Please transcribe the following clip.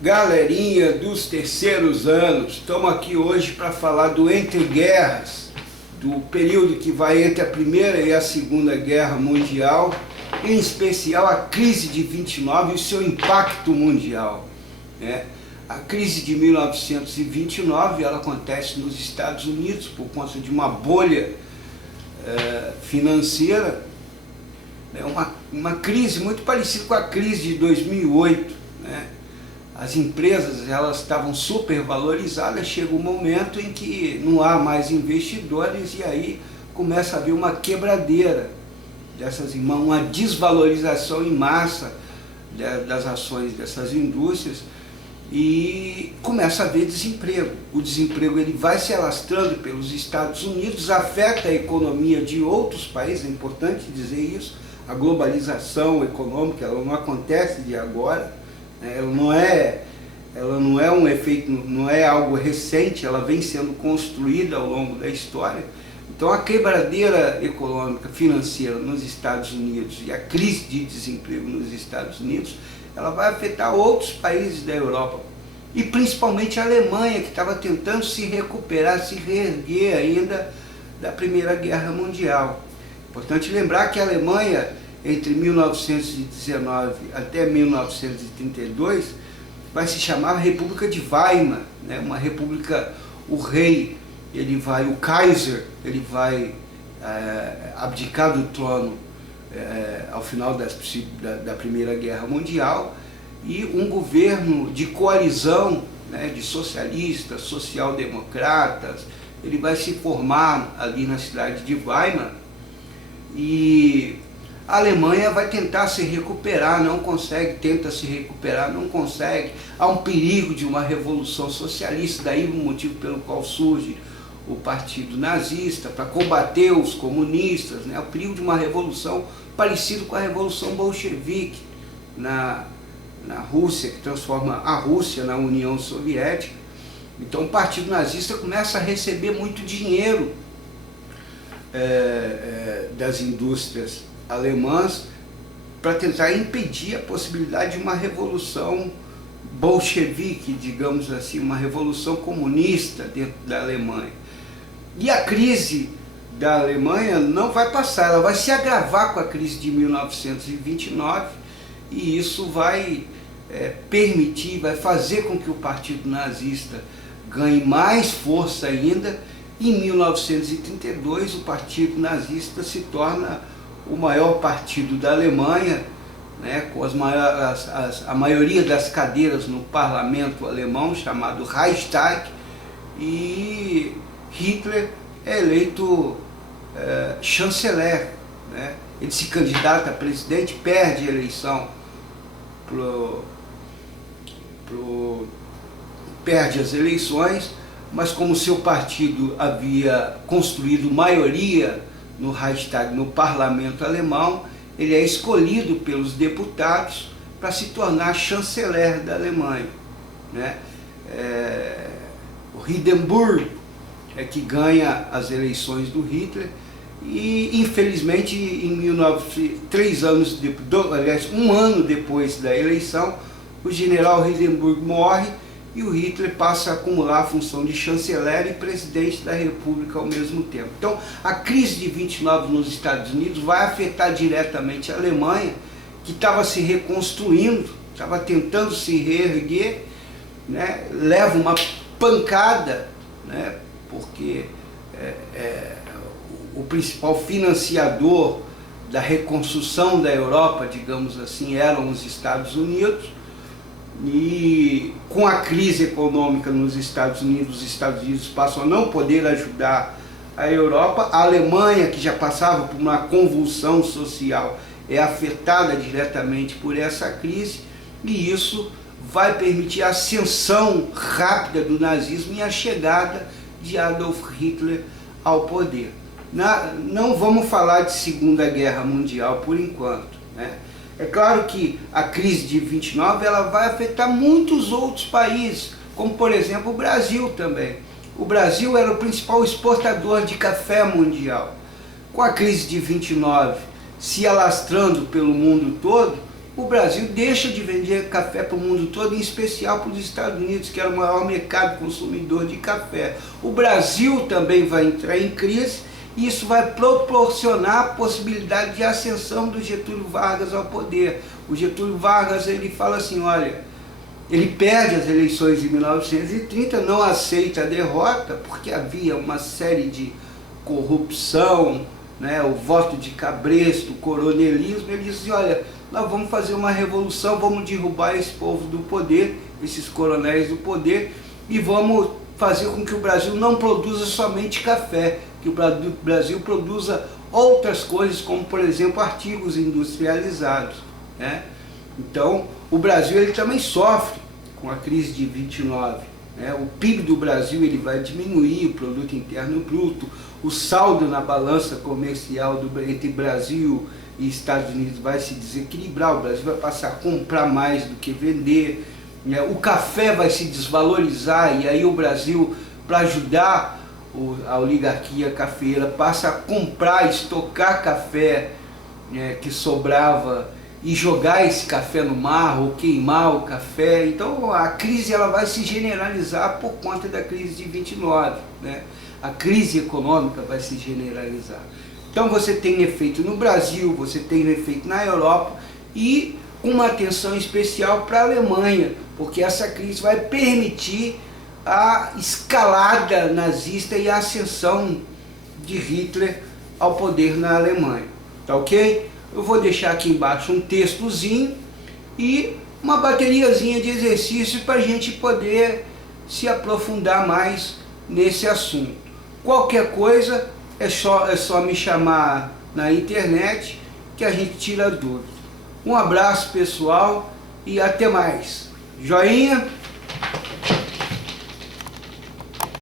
Galerinha dos terceiros anos, estamos aqui hoje para falar do Entre Guerras, do período que vai entre a Primeira e a Segunda Guerra Mundial, em especial a crise de 29 e o seu impacto mundial, né? A crise de 1929 ela acontece nos Estados Unidos por conta de uma bolha financeira, né? Uma crise muito parecida com a crise de 2008, né? As empresas elas estavam supervalorizadas, chega um momento em que não há mais investidores e aí começa a haver uma quebradeira dessas irmãs, uma desvalorização em massa das ações dessas indústrias e começa a haver desemprego. O desemprego ele vai se alastrando pelos Estados Unidos, afeta a economia de outros países, é importante dizer isso. A globalização econômica ela não acontece de agora, ela não é um efeito, não é algo recente, ela vem sendo construída ao longo da história. Então a quebradeira econômica, financeira nos Estados Unidos e a crise de desemprego nos Estados Unidos, ela vai afetar outros países da Europa e principalmente a Alemanha, que estava tentando se recuperar, se reerguer ainda da Primeira Guerra Mundial. Importante lembrar que a Alemanha, entre 1919 até 1932, vai se chamar República de Weimar, né? Uma república, o rei, o Kaiser, ele vai abdicar do trono ao final da Primeira Guerra Mundial, e um governo de coalizão, né, de socialistas, social-democratas, ele vai se formar ali na cidade de Weimar, e a Alemanha vai tentar se recuperar, não consegue, tenta se recuperar, não consegue. Há um perigo de uma revolução socialista, daí o motivo pelo qual surge o Partido Nazista, para combater os comunistas, né? O perigo de uma revolução parecido com a Revolução Bolchevique na Rússia, que transforma a Rússia na União Soviética. Então o Partido Nazista começa a receber muito dinheiro das indústrias alemãs para tentar impedir a possibilidade de uma revolução bolchevique, digamos assim, uma revolução comunista dentro da Alemanha. E a crise da Alemanha não vai passar, ela vai se agravar com a crise de 1929 e isso vai permitir, vai fazer com que o Partido Nazista ganhe mais força ainda. Em 1932 o Partido Nazista se torna o maior partido da Alemanha, né, com a maioria das cadeiras no parlamento alemão, chamado Reichstag, e Hitler é eleito chanceler, né? Ele se candidata a presidente, perde a eleição, perde as eleições, mas como seu partido havia construído maioria no Reichstag, no parlamento alemão, ele é escolhido pelos deputados para se tornar chanceler da Alemanha, né? O Hindenburg é que ganha as eleições do Hitler e, infelizmente, um ano depois da eleição, o general Hindenburg morre e o Hitler passa a acumular a função de chanceler e presidente da República ao mesmo tempo. Então, a crise de 29 nos Estados Unidos vai afetar diretamente a Alemanha, que estava se reconstruindo, estava tentando se reerguer, né? Leva uma pancada, né? Porque o principal financiador da reconstrução da Europa, digamos assim, eram os Estados Unidos. E com a crise econômica nos Estados Unidos, os Estados Unidos passam a não poder ajudar a Europa. A Alemanha, que já passava por uma convulsão social, é afetada diretamente por essa crise, e isso vai permitir a ascensão rápida do nazismo e a chegada de Adolf Hitler ao poder. Não vamos falar de Segunda Guerra Mundial por enquanto, né? É claro que a crise de 29 ela vai afetar muitos outros países, como por exemplo o Brasil também. O Brasil era o principal exportador de café mundial. Com a crise de 29 se alastrando pelo mundo todo, o Brasil deixa de vender café para o mundo todo, em especial para os Estados Unidos, que era o maior mercado consumidor de café. O Brasil também vai entrar em crise, e isso vai proporcionar a possibilidade de ascensão do Getúlio Vargas ao poder. O Getúlio Vargas, ele fala assim, olha, ele perde as eleições de 1930, não aceita a derrota, porque havia uma série de corrupção, né, o voto de cabresto, o coronelismo. Ele disse, olha, nós vamos fazer uma revolução, vamos derrubar esse povo do poder, esses coronéis do poder, e vamos fazer com que o Brasil não produza somente café, que o Brasil produza outras coisas, como por exemplo artigos industrializados, né? Então o Brasil ele também sofre com a crise de 29, né? O PIB do Brasil ele vai diminuir, o produto interno bruto, o saldo na balança comercial entre Brasil e Estados Unidos vai se desequilibrar, o Brasil vai passar a comprar mais do que vender, né? O café vai se desvalorizar, e aí o Brasil, para ajudar a oligarquia cafeira, passa a comprar, estocar café, né, que sobrava, e jogar esse café no mar ou queimar o café. Então a crise ela vai se generalizar por conta da crise de 29, né? A crise econômica vai se generalizar. Então você tem efeito no Brasil, você tem efeito na Europa, e uma atenção especial para a Alemanha, porque essa crise vai permitir a escalada nazista e a ascensão de Hitler ao poder na Alemanha. Tá ok? Eu vou deixar aqui embaixo um textozinho e uma bateriazinha de exercício para a gente poder se aprofundar mais nesse assunto. Qualquer coisa é só me chamar na internet que a gente tira dúvida. Um abraço pessoal e até mais. Joinha?